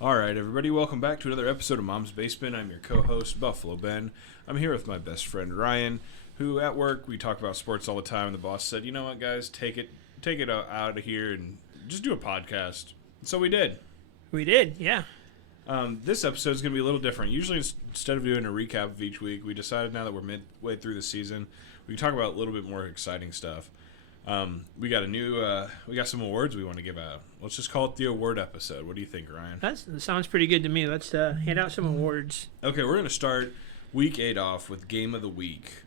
All right, everybody, welcome back to another episode of Mom's Basement. I'm your co-host, Buffalo Ben. I'm here with my best friend, Ryan, who at work, we talk about sports all the time. The boss said, you know what, guys, take it out of here and just do a podcast. So we did. We did, yeah. This episode is going to be a little different. Usually, instead of doing a recap of each week, we decided now that we're midway through the season, we can talk about a little bit more exciting stuff. We got some awards we want to give out. Let's just call it the award episode. What do you think, Ryan? That sounds pretty good to me. Let's hand out some awards. Okay, we're going to start week 8 off with Game of the Week.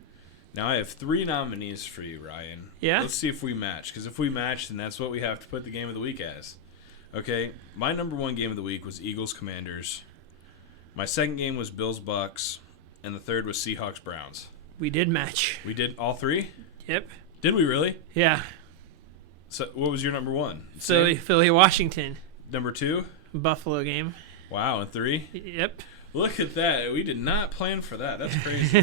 Now, I have 3 nominees for you, Ryan. Yeah? Let's see if we match, because if we match, then that's what we have to put the Game of the Week as. Okay, my number 1 game of the week was Eagles-Commanders. My second game was Bills-Bucks, and the third was Seahawks-Browns. We did match. We did all 3? Yep. Did we really? Yeah. So, what was your number 1? Philly, Washington. Number 2? Buffalo game. Wow, and 3? Yep. Look at that. We did not plan for that. That's crazy.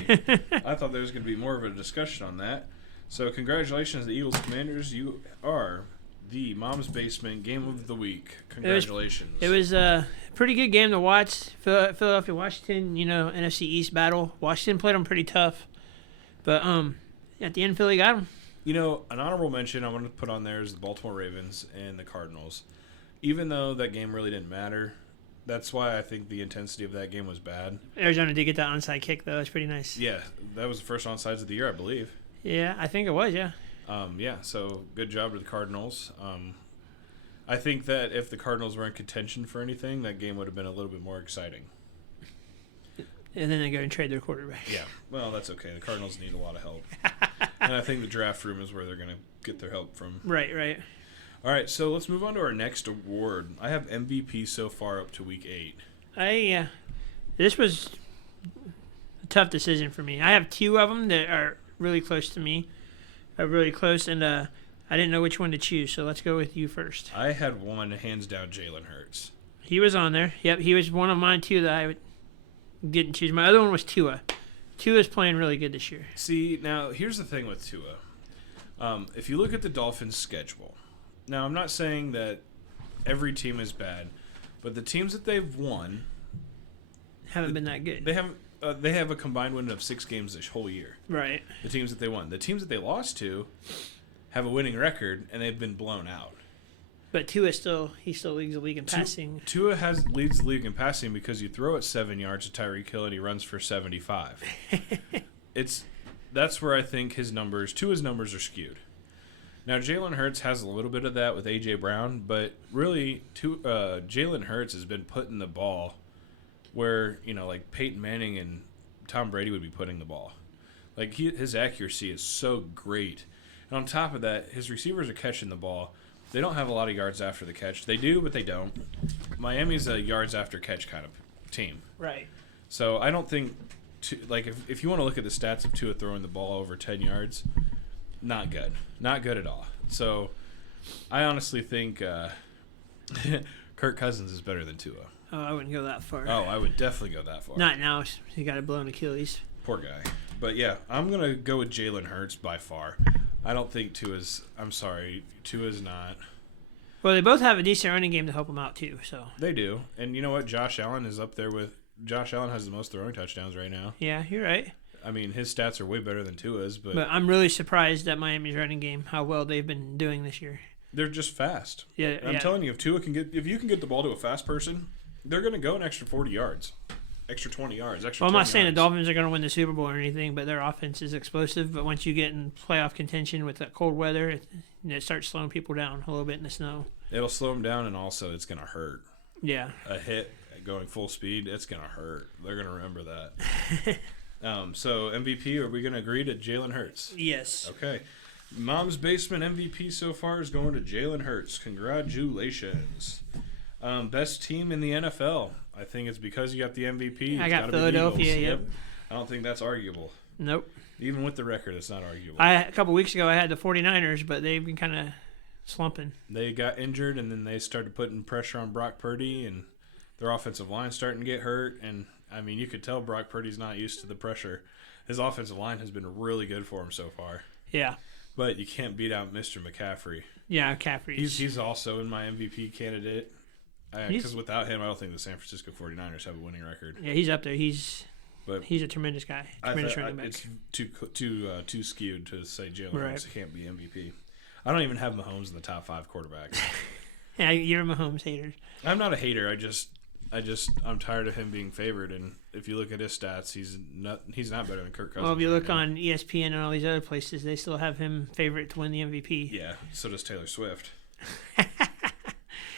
I thought there was going to be more of a discussion on that. So, congratulations, the Eagles Commanders. You are the Mom's Basement Game of the Week. Congratulations. It was a pretty good game to watch. Philadelphia, Washington, NFC East battle. Washington played them pretty tough. But at the end, Philly got them. An honorable mention I want to put on there is the Baltimore Ravens and the Cardinals. Even though that game really didn't matter, that's why I think the intensity of that game was bad. Arizona did get that onside kick, though. It's pretty nice. Yeah, that was the first onsides of the year, I believe. Yeah, I think it was, yeah. So good job to the Cardinals. I think that if the Cardinals were in contention for anything, that game would have been a little bit more exciting. And then they go and trade their quarterback. Yeah, well, that's okay. The Cardinals need a lot of help. And I think the draft room is where they're going to get their help from. Right. All right, so let's move on to our next award. I have MVP so far up to week 8. This was a tough decision for me. I have 2 of them that are really close to me. Really close, and I didn't know which one to choose, so let's go with you first. I had one, hands down, Jalen Hurts. He was on there. Yep, he was one of mine, too, that I didn't choose. My other one was Tua. Tua's playing really good this year. See, now, here's the thing with Tua. If you look at the Dolphins' schedule, now, I'm not saying that every team is bad, but the teams that they've won haven't been that good. They have a combined win of 6 games this whole year. Right. The teams that they won. The teams that they lost to have a winning record, and they've been blown out. But Tua still leads the league in passing. Tua leads the league in passing because you throw it 7 yards to Tyreek Hill and he runs for 75. That's where I think Tua's numbers are skewed. Now, Jalen Hurts has a little bit of that with A.J. Brown, but really, Jalen Hurts has been putting the ball where, like Peyton Manning and Tom Brady would be putting the ball. Like, his accuracy is so great. And on top of that, his receivers are catching the ball. They don't have a lot of yards after the catch. They do, but they don't. Miami's a yards after catch kind of team. Right. So I don't think, if you want to look at the stats of Tua throwing the ball over 10 yards, not good. Not good at all. So I honestly think Kirk Cousins is better than Tua. Oh, I wouldn't go that far. Oh, I would definitely go that far. Not now. He got a blown Achilles. Poor guy. But, yeah, I'm going to go with Jalen Hurts by far. I don't think Tua's not. Well, they both have a decent running game to help them out, too. So They do. And you know what? Josh Allen is up there with – Josh Allen has the most throwing touchdowns right now. Yeah, you're right. I mean, his stats are way better than Tua's. But I'm really surprised at Miami's running game, how well they've been doing this year. They're just fast. Yeah, I'm telling you, if you can get the ball to a fast person, they're going to go an extra 40 yards. Extra 20 yards. Extra. Well, I'm not saying yards. the Dolphins are going to win the Super Bowl or anything, but their offense is explosive. But once you get in playoff contention with that cold weather, it starts slowing people down a little bit in the snow. It'll slow them down, and also it's going to hurt. Yeah. A hit going full speed, it's going to hurt. They're going to remember that. So MVP, are we going to agree to Jalen Hurts? Yes. Okay. Mom's Basement MVP so far is going to Jalen Hurts. Congratulations. Best team in the NFL. I think it's because you got the MVP. I got Philadelphia, yep. I don't think that's arguable. Nope. Even with the record, it's not arguable. A couple weeks ago, I had the 49ers, but they've been kind of slumping. They got injured, and then they started putting pressure on Brock Purdy, and their offensive line starting to get hurt. And, I mean, you could tell Brock Purdy's not used to the pressure. His offensive line has been really good for him so far. Yeah. But you can't beat out Mr. McCaffrey. Yeah, McCaffrey. He's also in my MVP candidate. Because without him, I don't think the San Francisco 49ers have a winning record. Yeah, he's up there. He's a tremendous guy. Tremendous running back. It's too skewed to say Jalen Hurts can't be MVP. I don't even have Mahomes in the top 5 quarterbacks. Yeah, you're a Mahomes hater. I'm not a hater. I'm tired of him being favored. And if you look at his stats, he's not better than Kirk Cousins. Well, if you look on ESPN and all these other places, they still have him favorite to win the MVP. Yeah, so does Taylor Swift.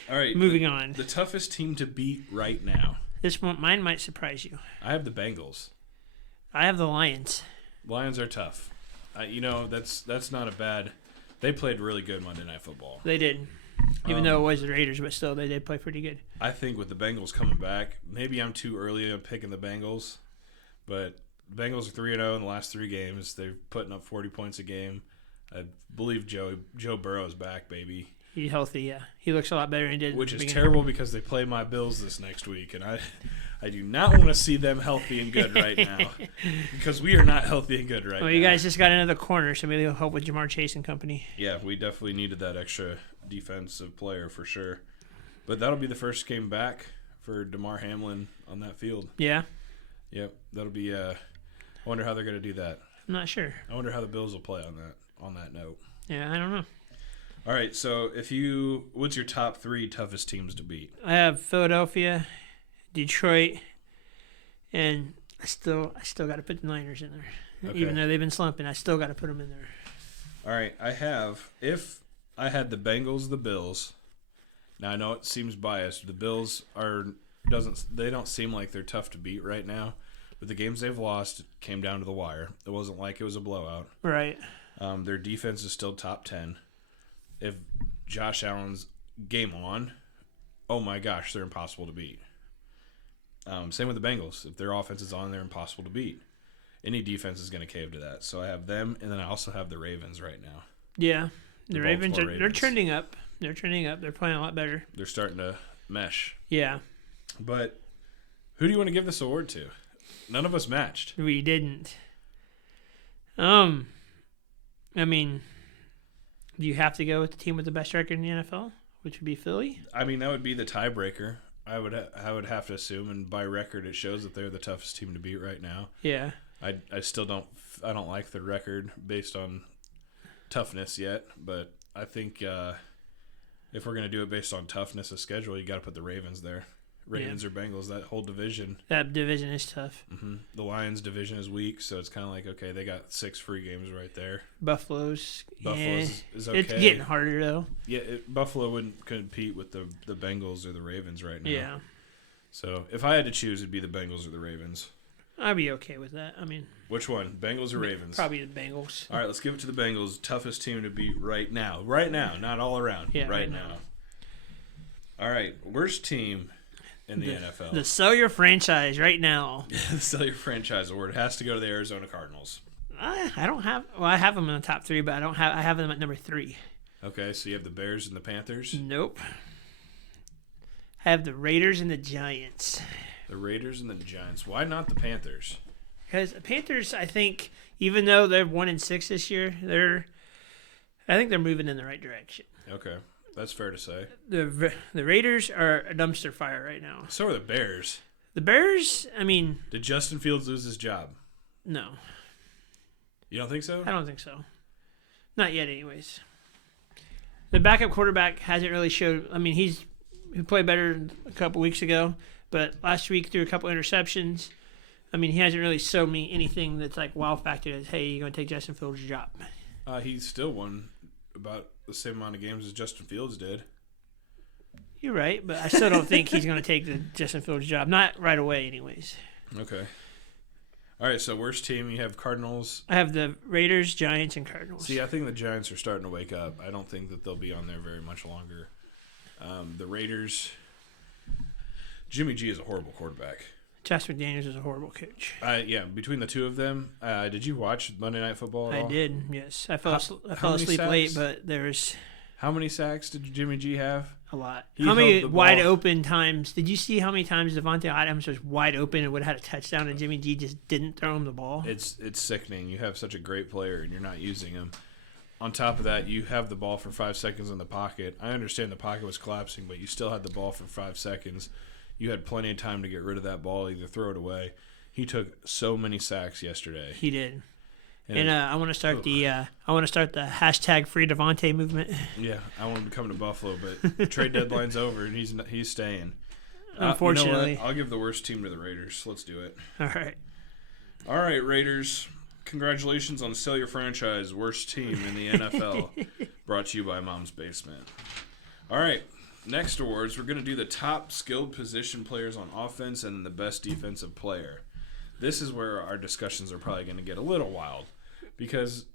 All right, moving on. The toughest team to beat right now. Mine might surprise you. I have the Bengals. I have the Lions. Lions are tough. That's not a bad. They played really good Monday Night Football. They did, even though it was the Raiders, but still they did play pretty good. I think with the Bengals coming back, maybe I'm too early on picking the Bengals, but the Bengals are 3-0 in the last 3 games. They're putting up 40 points a game. I believe Joe Burrow is back, baby. He's healthy, yeah. He looks a lot better than he did. Which is terrible because they play my Bills this next week, and I do not want to see them healthy and good right now because we are not healthy and good right now. Well, you guys just got into the corner, so maybe they'll help with Jamar Chase and company. Yeah, we definitely needed that extra defensive player for sure. But that'll be the first game back for DeMar Hamlin on that field. Yeah? Yep, that'll be I wonder how they're going to do that. I'm not sure. I wonder how the Bills will play on that note. Yeah, I don't know. All right, so what's your top 3 toughest teams to beat? I have Philadelphia, Detroit, and I still got to put the Niners in there. Okay. Even though they've been slumping, I still got to put them in there. All right, if I had the Bengals, the Bills. Now I know it seems biased. The Bills don't seem like they're tough to beat right now, but the games they've lost came down to the wire. It wasn't like it was a blowout. Right. Their defense is still top 10. If Josh Allen's game on, oh my gosh, they're impossible to beat. Same with the Bengals. If their offense is on, they're impossible to beat. Any defense is going to cave to that. So I have them, and then I also have the Ravens right now. Yeah, the Ravens they're trending up. They're trending up. They're playing a lot better. They're starting to mesh. Yeah. But who do you want to give this award to? None of us matched. We didn't. I mean, do you have to go with the team with the best record in the NFL, which would be Philly? I mean, that would be the tiebreaker. I would have to assume, and by record, it shows that they're the toughest team to beat right now. Yeah. I still don't like the record based on toughness yet, but I think if we're gonna do it based on toughness of schedule, you got to put the Ravens there. Ravens or Bengals, that whole division. That division is tough. Mm-hmm. The Lions division is weak, so it's kind of like, okay, they got 6 free games right there. Buffalo's is okay. It's getting harder, though. Yeah, Buffalo wouldn't compete with the Bengals or the Ravens right now. Yeah. So if I had to choose, it'd be the Bengals or the Ravens. I'd be okay with that. I mean, which one, Bengals or Ravens? Probably the Bengals. All right, let's give it to the Bengals. Toughest team to beat right now. Right now, not all around. Yeah, right now. All right, worst team in the NFL. The sell your franchise right now. The sell your franchise award has to go to the Arizona Cardinals. I don't have. Well, I have them in the top 3, but I have them at number 3. Okay, so you have the Bears and the Panthers. Nope. I have the Raiders and the Giants. The Raiders and the Giants. Why not the Panthers? Because the Panthers, I think, even though they're 1-6 this year, I think they're moving in the right direction. Okay, that's fair to say. The Raiders are a dumpster fire right now. So are the Bears. The Bears, I mean, did Justin Fields lose his job? No. You don't think so? I don't think so. Not yet, anyways. The backup quarterback hasn't really showed. I mean, he played better a couple weeks ago, but last week threw a couple interceptions. I mean, he hasn't really shown me anything that's like wow factor as, hey, you're going to take Justin Fields' job. He still won about the same amount of games as Justin Fields did. You're right, but I still don't think he's going to take the Justin Fields' job. Not right away, anyways. Okay. All right, so worst team, you have Cardinals. I have the Raiders, Giants, and Cardinals. See, I think the Giants are starting to wake up. I don't think that they'll be on there very much longer. The Raiders, Jimmy G is a horrible quarterback. Josh McDaniels is a horrible coach. Yeah, between the two of them, did you watch Monday Night Football at all? I did, yes. I fell asleep late, but there was... How many sacks did Jimmy G have? A lot. How many wide open times? Did you see how many times Devontae Adams was wide open and would have had a touchdown and Jimmy G just didn't throw him the ball? It's sickening. You have such a great player and you're not using him. on top of that, you have the ball for 5 seconds in the pocket. I understand the pocket was collapsing, but you still had the ball for 5 seconds. You had plenty of time to get rid of that ball, either throw it away. He took so many sacks yesterday. He did. And I want to start the hashtag Free Devontae movement. Yeah, I want him to come to Buffalo, but trade deadline's over and he's staying. Unfortunately, you know what? I'll give the worst team to the Raiders. Let's do it. All right, Raiders. Congratulations on Sell Your Franchise, worst team in the NFL. Brought to you by Mom's Basement. All right, next awards, we're going to do the top skilled position players on offense and the best defensive player. This is where our discussions are probably going to get a little wild because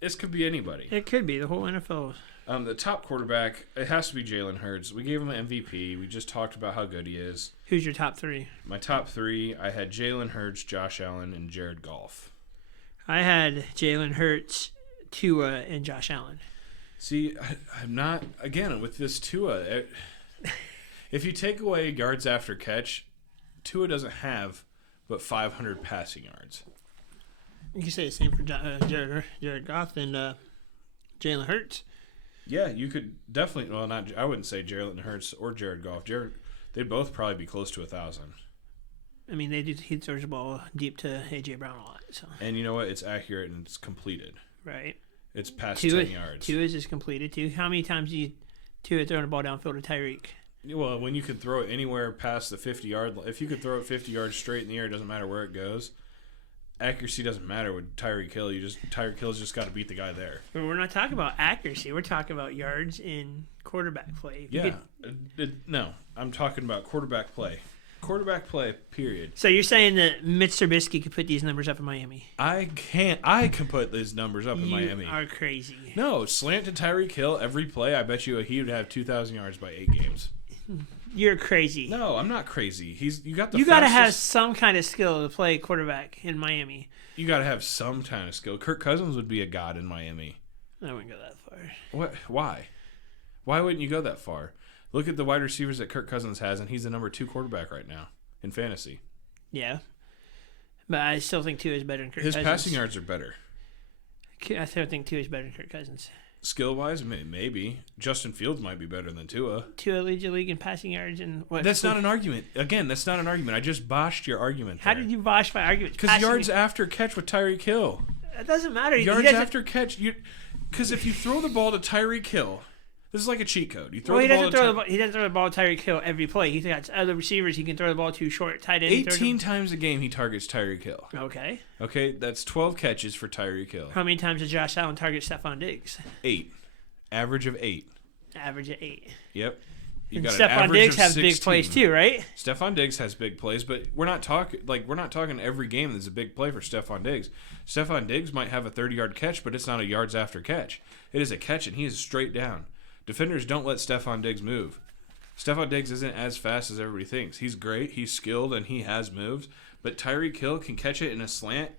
this could be anybody. It could be the whole NFL. The top quarterback, it has to be Jalen Hurts. We gave him an MVP. We just talked about how good he is. Who's your top three? My top three, I had Jalen Hurts, Josh Allen, and Jared Goff. I had Jalen Hurts, Tua, and Josh Allen. See, I'm not, again, with this Tua, if you take away yards after catch, Tua doesn't have but 500 passing yards. You can say the same for Jared Goff and Jalen Hurts. Yeah, you could definitely. Well, I wouldn't say Jalen Hurts or Jared Goff. They'd both probably be close to 1,000. I mean, he throws the ball deep to A.J. Brown a lot. So. And you know what? It's accurate and it's completed. Right. It's past 10 yards. Tua is just completed, too. How many times do you Tua throwing the ball downfield to Tyreek? Well, when you can throw it anywhere past the 50-yard line, if you could throw it 50 yards straight in the air, it doesn't matter where it goes. Accuracy doesn't matter with Tyreek Hill. Tyreek Hill's just got to beat the guy there. Well, we're not talking about accuracy. We're talking about yards in quarterback play. No, I'm talking about quarterback play. Quarterback play, period. So you're saying that Mitch Trubisky could put these numbers up in Miami? I can't. I can put these numbers up in Miami. You are crazy. No, slant to Tyreek Hill every play. I bet you he would have 2,000 yards by 8 games. You're crazy. No, I'm not crazy. You got to have some kind of skill to play quarterback in Miami. You got to have some kind of skill. Kirk Cousins would be a god in Miami. I wouldn't go that far. What? Why? Why wouldn't you go that far? Look at the wide receivers that Kirk Cousins has, and he's the number 2 quarterback right now in fantasy. Yeah, but I still think Tua is better than Kirk Cousins. His passing yards are better. I still think Tua is better than Kirk Cousins. Skill-wise, maybe. Justin Fields might be better than Tua. Tua leads the league in passing yards and what? That's not an argument. Again, that's not an argument. I just botched your argument there. How did you botch my argument? Because yards after catch with Tyreek Hill. It doesn't matter. Yards after catch. Because if you throw the ball to Tyreek Hill, this is like a cheat code. You throw he doesn't throw the ball to Tyreek Hill every play. He's got other receivers he can throw the ball to short, tight end. 18 times a game he targets Tyreek Hill. Okay, that's 12 catches for Tyreek Hill. How many times does Josh Allen target Stephon Diggs? 8. Average of 8. Average of 8. Yep. And Stephon Diggs has big plays too, right? Stephon Diggs has big plays, but we're not talking every game there's a big play for Stephon Diggs. Stephon Diggs might have a 30-yard catch, but it's not a yards after catch. It is a catch, and he is straight down. Defenders don't let Stephon Diggs move. Stephon Diggs isn't as fast as everybody thinks. He's great, he's skilled, and he has moves, but Tyreek Hill can catch it in a slant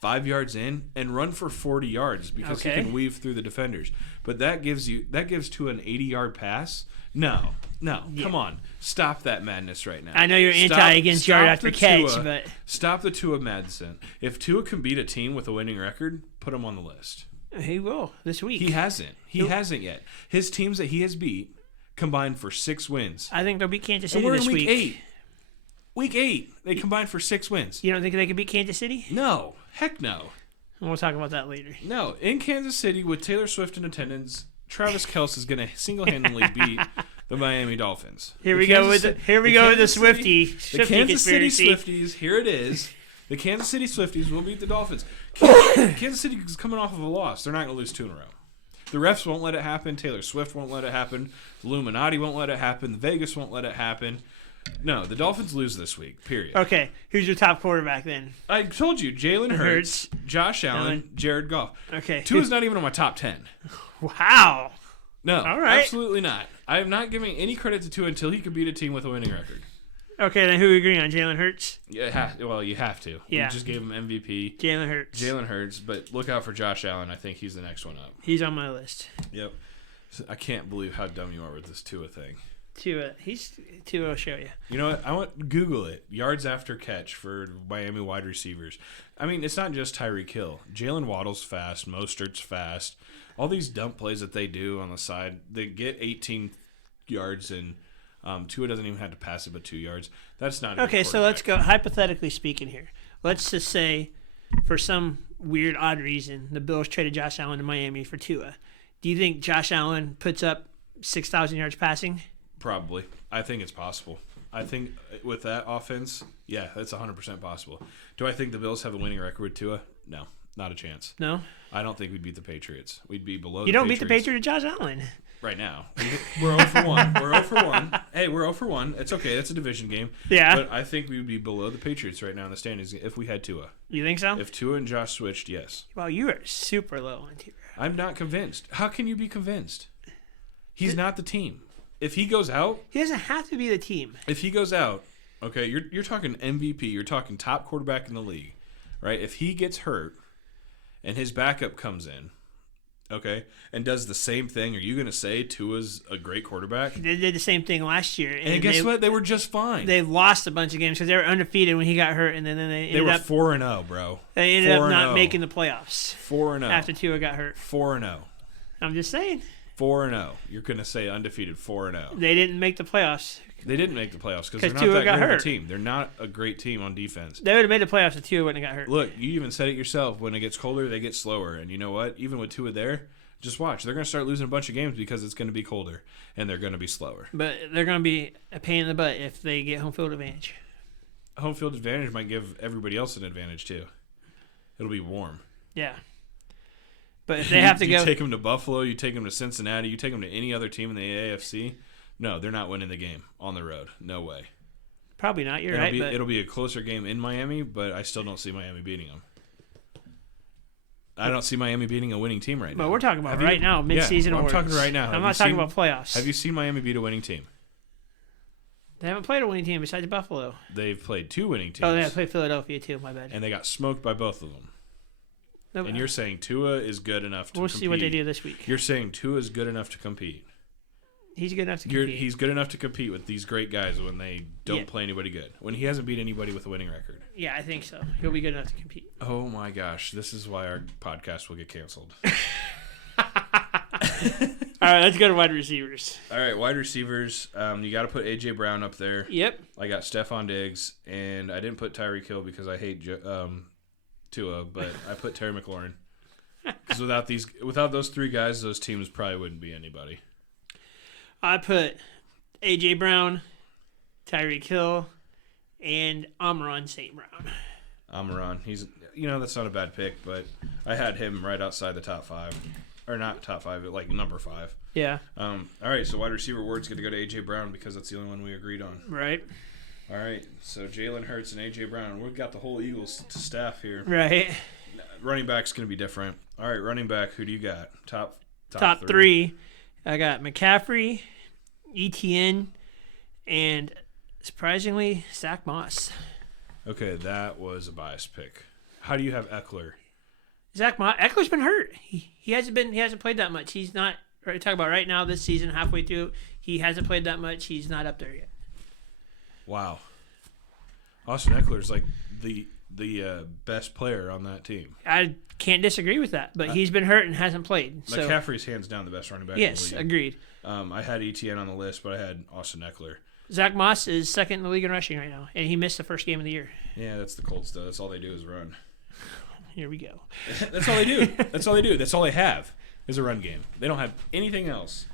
5 yards in and run for 40 yards because he can weave through the defenders. But that gives to an 80-yard pass. No, come on. Stop that madness right now. I know you're against yard after catch, but stop the Tua madness. If Tua can beat a team with a winning record, put him on the list. He will this week. He hasn't. He hasn't yet. His teams that he has beat combined for 6 wins. I think they'll beat Kansas City this week. Week 8. Week 8, they combined for 6 wins. You don't think they can beat Kansas City? No. Heck no. We'll talk about that later. No. In Kansas City, with Taylor Swift in attendance, Travis Kelce is going to single-handedly beat the Miami Dolphins. Here we go with the Swiftie. The Kansas City Swifties, here it is. The Kansas City Swifties will beat the Dolphins. Kansas City is coming off of a loss. They're not going to lose 2 in a row. The refs won't let it happen. Taylor Swift won't let it happen. The Illuminati won't let it happen. The Vegas won't let it happen. No, the Dolphins lose this week, period. Okay, who's your top quarterback then? I told you, Jalen Hurts, Josh Allen, Jared Goff. Okay. Tua's not even on my top 10. Wow. No, all right. Absolutely not. I am not giving any credit to Tua until he can beat a team with a winning record. Okay, then who are we agreeing on? Jalen Hurts? Yeah, well, you have to. Yeah. We just gave him MVP. Jalen Hurts, but look out for Josh Allen. I think he's the next one up. He's on my list. Yep. I can't believe how dumb you are with this Tua thing. Tua. Tua will show you. You know what? I want Google it. Yards after catch for Miami wide receivers. I mean, it's not just Tyreek Hill. Jalen Waddle's fast. Mostert's fast. All these dump plays that they do on the side, they get 18 yards, and Tua doesn't even have to pass it but 2 yards. That's not Okay, so let's go hypothetically speaking here. Let's just say, for some weird, odd reason, the Bills traded Josh Allen to Miami for Tua. Do you think Josh Allen puts up 6,000 yards passing? Probably. I think it's possible. I think with that offense, yeah, that's 100% possible. Do I think the Bills have a winning record with Tua? No, not a chance. No? I don't think we'd beat the Patriots. We'd be below You the don't Patriots. beat the Patriots with Josh Allen. Right now. We're 0 for 1. We're 0 for 1. Hey, we're 0 for 1. It's okay. That's a division game. Yeah. But I think we would be below the Patriots right now in the standings if we had Tua. You think so? If Tua and Josh switched, yes. Well, you are super low on Tua. I'm not convinced. How can you be convinced? He's not the team. If he goes out, He doesn't have to be the team. if he goes out, okay, you're talking MVP, you're talking top quarterback in the league, right? If he gets hurt and his backup comes in, okay, and does the same thing, are you going to say Tua's a great quarterback? They did the same thing last year. And guess what? They were just fine. They lost a bunch of games because they were undefeated when he got hurt, and then they They ended were up 4-0, bro. they ended up 4-0. not making the playoffs 4-0. after Tua got hurt. 4-0. I'm just saying 4-0. You're going to say undefeated 4-0. they didn't make the playoffs. They didn't make the playoffs because 'Cause they're not Tua that got great of a hurt. team. They're not a great team on defense. They would have made the playoffs if Tua wouldn't have got hurt. Look, you even said it yourself. When it gets colder, they get slower. And you know what? Even with Tua there, just watch. They're going to start losing a bunch of games because it's going to be colder, and they're going to be slower. But they're going to be a pain in the butt if they get home field advantage. Home field advantage might give everybody else an advantage, too. It'll be warm. Yeah. But if they have to you go, take them to Buffalo, you take them to Cincinnati, you take them to any other team in the AFC. No, they're not winning the game on the road. No way. probably not. You're right. But It'll be a closer game in Miami, but I still don't see Miami beating them. I don't see Miami beating a winning team right now. But we're talking about right now, mid-season I'm awards. talking right now. I'm not talking about playoffs. Have you seen Miami beat a winning team? They haven't played a winning team besides Buffalo. They've played 2 winning teams. Oh, they played Philadelphia too. My bad. And they got smoked by both of them. No, And you're saying Tua is good enough to we'll compete. see what they do this week. You're saying Tua is good enough to compete. He's good enough to compete. He's good enough to compete with these great guys when they don't play anybody good. When he hasn't beat anybody with a winning record. Yeah, I think so. He'll be good enough to compete. Oh my gosh, this is why our podcast will get canceled. All right, let's go to wide receivers. All right, wide receivers. You got to put A.J. Brown up there. Yep. I got Stephon Diggs, and I didn't put Tyreek Hill because I hate Tua, but I put Terry McLaurin. Because without those 3 guys, those teams probably wouldn't be anybody. I put A.J. Brown, Tyreek Hill, and Amon St. Brown. Amaron, that's not a bad pick, but I had him right outside the top 5. Or not top 5, but like number 5. Yeah. All right, so wide receiver word's going to go to A.J. Brown because that's the only one we agreed on. Right. All right, so Jalen Hurts and A.J. Brown. We've got the whole Eagles staff here. Right. Running back's going to be different. All right, running back, who do you got? Top three. I got McCaffrey, ETN, and surprisingly, Zach Moss. Okay, that was a biased pick. How do you have Eckler? Zach Moss. Eckler's been hurt. He hasn't played that much. He's not. Talk about right now this season, halfway through, he hasn't played that much. He's not up there yet. Wow. Austin Eckler's like the best player on that team. I can't disagree with that, but he's been hurt and hasn't played. So. McCaffrey's hands down the best running back. Yes, in the league. agreed. I had ETN on the list, but I had Austin Eckler. Zach Moss is second in the league in rushing right now, and he missed the first game of the year. Yeah, that's the Colts, though. That's all they do is run. Here we go. That's all they do. That's all they do. That's all they have is a run game. They don't have anything else.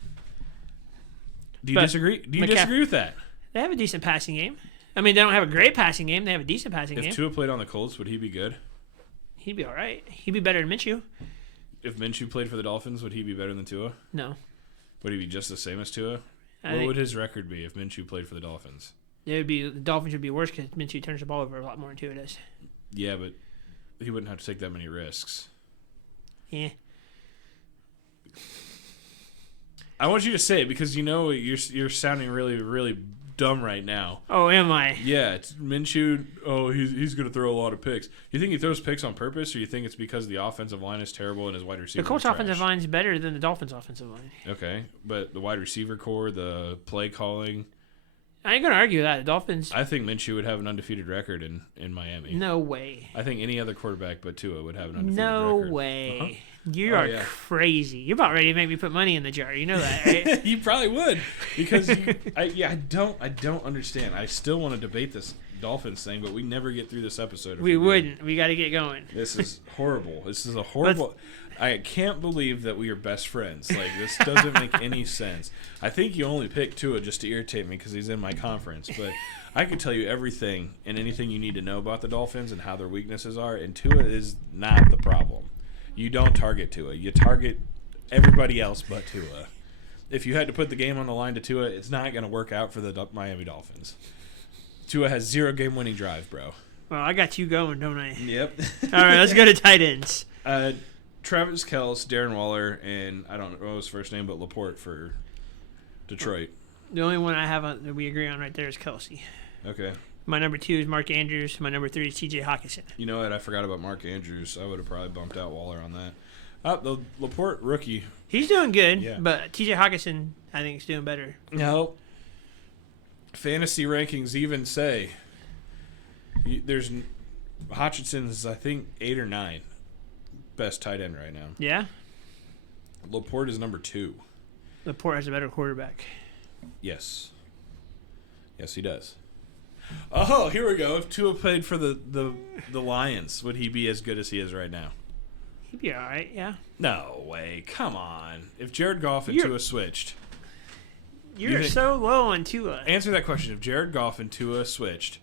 Do you disagree? Do you disagree with that? They have a decent passing game. I mean, they don't have a great passing game. They have a decent passing game. If Tua played on the Colts, would he be good? He'd be all right. He'd be better than Minshew. If Minshew played for the Dolphins, would he be better than Tua? No. Would he be just the same as Tua? What would his record be if Minshew played for the Dolphins? The Dolphins would be worse because Minshew turns the ball over a lot more than Tua does. Yeah, but he wouldn't have to take that many risks. Yeah. I want you to say it because you're sounding really, really dumb right now. Oh, am I? Yeah, it's Minshew. Oh, he's going to throw a lot of picks. You think he throws picks on purpose, or you think it's because the offensive line is terrible and his wide receiver? The Colts offensive line is better than the Dolphins offensive line. Okay, but the wide receiver core, the play calling. I ain't gonna argue that. The Dolphins. I think Minshew would have an undefeated record in Miami. No way. I think any other quarterback but Tua would have an undefeated No record. way. Uh-huh. You are crazy. You're about ready to make me put money in the jar. You know that, right? You probably would, because I don't understand. I still want to debate this Dolphins thing, but we never get through this episode. We wouldn't. We got to get going. This is horrible. This is a horrible. I can't believe that we are best friends. Like, this doesn't make any sense. I think you only picked Tua just to irritate me because he's in my conference, but I can tell you everything and anything you need to know about the Dolphins and how their weaknesses are, and Tua is not the problem. You don't target Tua. You target everybody else but Tua. If you had to put the game on the line to Tua, it's not going to work out for the Miami Dolphins. Tua has 0 game-winning drive, bro. Well, I got you going, don't I? Yep. All right, let's go to tight ends. Travis Kelce, Darren Waller, and I don't know his first name, but Laporte for Detroit. The only one I have that we agree on right there is Kelsey. Okay. My number 2 is Mark Andrews. My number 3 is T.J. Hawkinson. You know what? I forgot about Mark Andrews. I would have probably bumped out Waller on that. The Laporte rookie. He's doing good, Yeah. but T.J. Hawkinson, I think, is doing better. No. Fantasy rankings even say there's Hutchinson's, I think, 8 or 9 best tight end right now. Yeah? Laporte is number 2. Laporte has a better quarterback. Yes. Yes, he does. Oh, here we go. If Tua played for the Lions, would he be as good as he is right now? He'd be all right, yeah. No way. Come on. If Jared Goff and Tua switched. You're so low on Tua. Answer that question. If Jared Goff and Tua switched,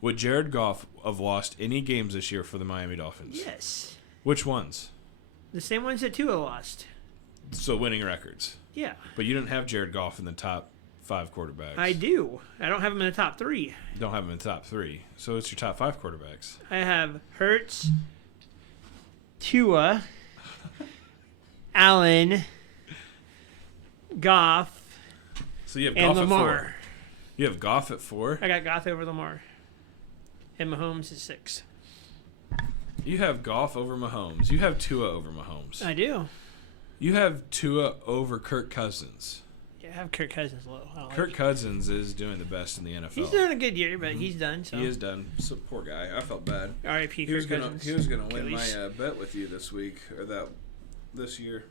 would Jared Goff have lost any games this year for the Miami Dolphins? Yes. Which ones? The same ones that Tua lost. So winning records. Yeah. But you don't have Jared Goff in the top 5 quarterbacks. I do. I don't have him in the top 3. You don't have him in the top 3. So it's your top 5 quarterbacks. I have Hurts, Tua, Allen, Goff, So you have and Goff Lamar. at 4. You have Goff at 4? I got Goff over Lamar. And Mahomes is 6. You have Goff over Mahomes. You have Tua over Mahomes. I do. You have Tua over Kirk Cousins. Yeah, I have Kirk Cousins low. Kirk Cousins is doing the best in the NFL. He's doing a good year, but he's done. So. He is done. So poor guy. I felt bad. R.I.P. He was Kirk gonna Cousins. he was gonna win Achilles. my bet with you this week or this year,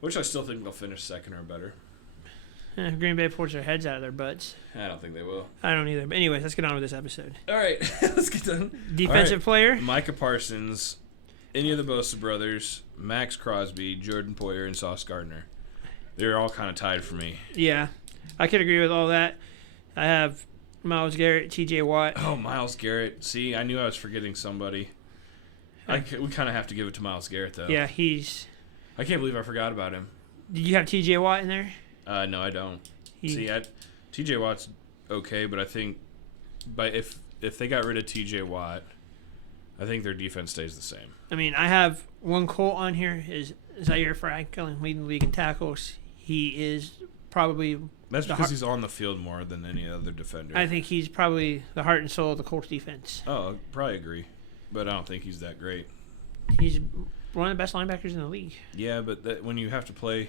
which I still think they'll finish second or better. Green Bay pulls their heads out of their butts. I don't think they will. I don't either. But anyways, let's get on with this episode. All right, let's get done. Defensive player. Micah Parsons, any of the Bosa brothers, Max Crosby, Jordan Poyer, and Sauce Gardner. They're all kind of tied for me. Yeah, I could agree with all that. I have Myles Garrett, T.J. Watt. Oh, Myles Garrett. See, I knew I was forgetting somebody. We kind of have to give it to Myles Garrett, though. Yeah, he's... I can't believe I forgot about him. Did you have T.J. Watt in there? No, I don't. T.J. Watt's okay, but I think if they got rid of T.J. Watt, I think their defense stays the same. I mean, I have one Colt on here is Zaire Franklin leading the league in tackles. He is probably... That's because he's on the field more than any other defender. I think he's probably the heart and soul of the Colts defense. Oh, probably agree. But I don't think he's that great. He's one of the best linebackers in the league. Yeah, but when you have to play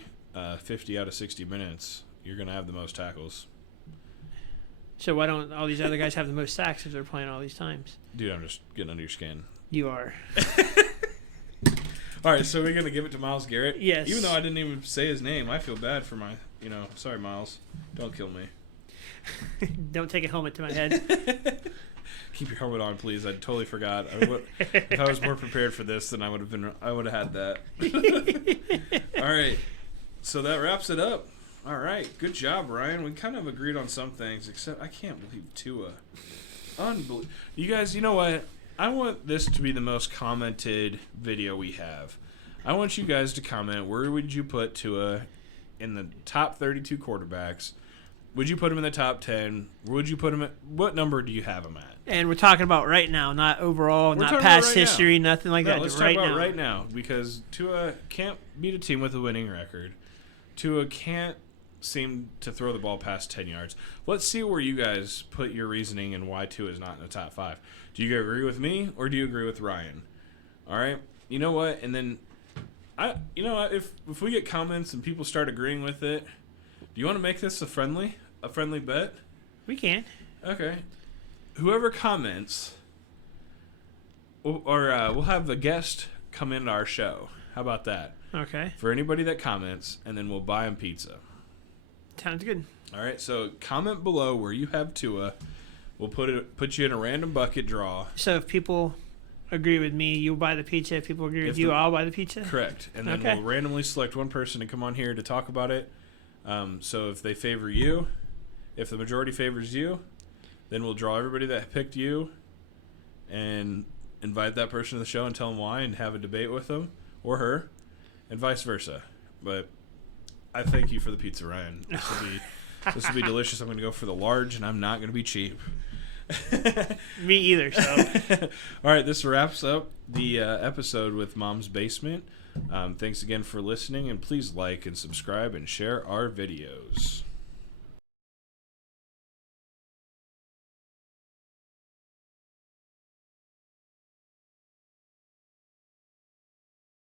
50 out of 60 minutes, you're going to have the most tackles. So why don't all these other guys have the most sacks if they're playing all these times? Dude, I'm just getting under your skin. You are. All right, so we're going to give it to Myles Garrett? Yes. Even though I didn't even say his name, I feel bad for sorry, Myles. Don't kill me. Don't take a helmet to my head. Keep your helmet on, please. I totally forgot. If I was more prepared for this, then I would have had that. All right. So that wraps it up. All right. Good job, Ryan. We kind of agreed on some things, except I can't believe Tua. Unbelievable. You guys, you know what? I want this to be the most commented video we have. I want you guys to comment, where would you put Tua in the top 32 quarterbacks? Would you put him in the top 10? Would you put him at, what number do you have him at? And we're talking about right now, not overall, We're not talking past about right history, now. nothing like No, that. let's Just talk right about now. right now, because Tua can't beat a team with a winning record. Tua can't seem to throw the ball past 10 yards. Let's see where you guys put your reasoning and why Tua is not in the top 5. Do you agree with me or do you agree with Ryan? All right. You know what? And then if we get comments and people start agreeing with it, do you want to make this a friendly bet? We can. Okay. Whoever comments, we'll have the guest come into our show. How about that? Okay. For anybody that comments, and then we'll buy them pizza. Sounds good. All right. So comment below where you have Tua. We'll put you in a random bucket draw. So if people agree with me, you'll buy the pizza. If people agree with you, I'll buy the pizza? Correct. And then we'll randomly select one person to come on here to talk about it. So if they favor you, if the majority favors you, then we'll draw everybody that picked you and invite that person to the show and tell them why and have a debate with them or her and vice versa. But I thank you for the pizza, Ryan. This will be delicious. I'm going to go for the large, and I'm not going to be cheap. Me either. So, all right, this wraps up the episode with Mom's Basement. Thanks again for listening, and please like and subscribe and share our videos.